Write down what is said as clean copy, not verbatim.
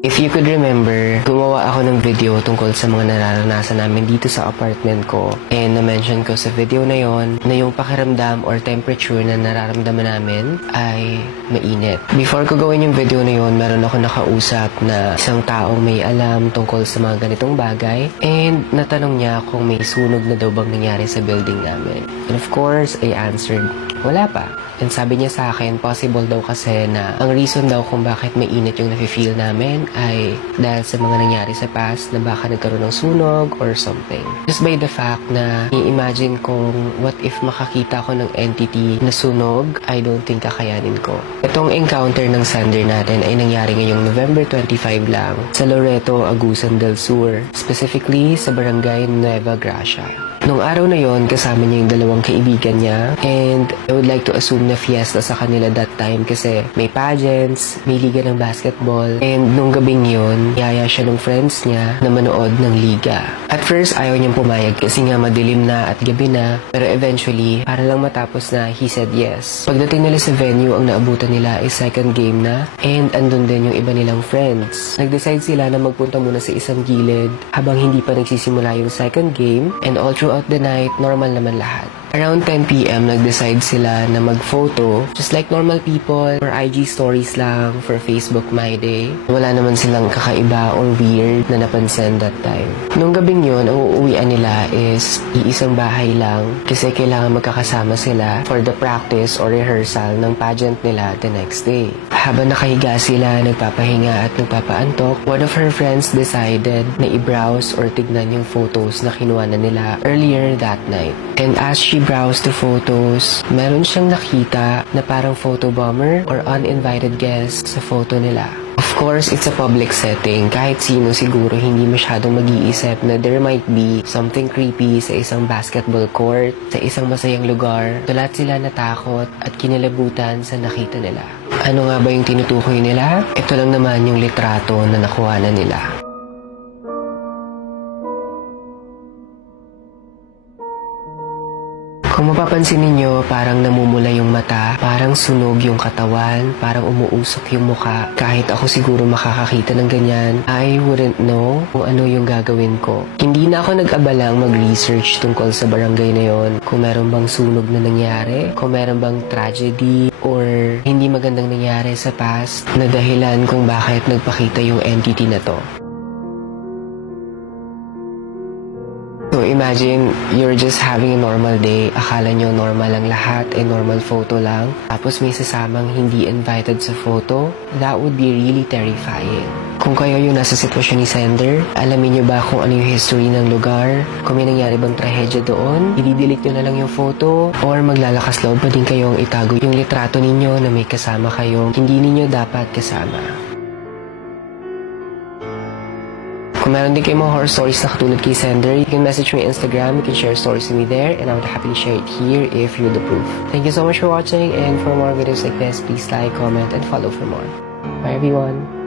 If you could remember, gumawa ako ng video tungkol sa mga nararanasan namin dito sa apartment ko. And na-mention ko sa video na yon na yung pakiramdam or temperature na nararamdaman namin ay mainit. Before ko gawin yung video na yon, meron ako nakausap na isang taong may alam tungkol sa mga ganitong bagay. And natanong niya kung may sunog na daw bang nangyari sa building namin. And of course, I answered, wala pa. And sabi niya sa akin, possible daw kasi na ang reason daw kung bakit mainit yung nafe-feel namin ay dahil sa mga nangyari sa past na baka nagkaroon ng sunog or something. Just by the fact na i-imagine kong what if makakita ko ng entity na sunog, I don't think kakayanin ko. Itong encounter ng sender natin ay nangyari ngayong November 25 lang sa Loreto, Agusan del Sur, specifically sa Barangay Nueva Gracia. Nung araw na yon, kasama niya yung dalawang kaibigan niya and I would like to assume na fiesta sa kanila that time kasi may pageants, may liga ng basketball and nung gabing yon, yaya siya ng friends niya na manood ng liga. At first, ayaw niyang pumayag kasi nga madilim na at gabi na pero eventually, para lang matapos na, he said yes. Pagdating nila sa venue, ang naabutan nila is second game na and andun din yung iba nilang friends. Nag-decide sila na magpunta muna sa isang gilid habang hindi pa nagsisimula yung second game and all throughout the night, normal naman lahat. Around 10 p.m., nag-decide sila na mag-photo just like normal people for IG stories lang, for Facebook My Day. Wala naman silang kakaiba or weird na napansin that time. Nung gabing yun, ang uuwian nila is iisang bahay lang kasi kailangan magkakasama sila for the practice or rehearsal ng pageant nila the next day. Habang nakahiga sila, nagpapahinga at nagpapaantok, one of her friends decided na i-browse or tignan yung photos na kinuha na nila earlier that night. And as she browsed the photos, meron siyang nakita na parang photo bomber or uninvited guest sa photo nila. Of course, it's a public setting. Kahit sino siguro hindi masyadong mag-iisip na there might be something creepy sa isang basketball court, sa isang masayang lugar. Lahat sila natakot at kinilabutan sa nakita nila. Ano nga ba yung tinutukoy nila? Ito lang naman yung litrato na nakuha na nila. Kung mapapansin ninyo, parang namumula yung mata, parang sunog yung katawan, parang umuusok yung muka. Kahit ako siguro makakakita ng ganyan, I wouldn't know kung ano yung gagawin ko. Hindi na ako nag-abalang mag-research tungkol sa barangay na yon, kung meron bang sunog na nangyari, kung meron bang tragedy, or hindi magandang nangyari sa past na dahilan kung bakit nagpakita yung entity na to. So imagine, you're just having a normal day, akala nyo normal lang lahat, normal photo lang, tapos may sasamang hindi invited sa photo, that would be really terrifying. Kung kayo yung nasa sitwasyon ni sender, alamin nyo ba kung ano yung history ng lugar, kung may nangyari bang trahedya doon, i-delete nyo na lang yung photo, or maglalakas loob pa din kayong itago yung litrato ninyo na may kasama kayong hindi ninyo dapat kasama. Kung meron din kayong mga horror stories na katulad kay sender, you can message me on Instagram, you can share stories with me there, and I would happily share it here if you'd approve. Thank you so much for watching, and for more videos like this, please like, comment, and follow for more. Bye everyone!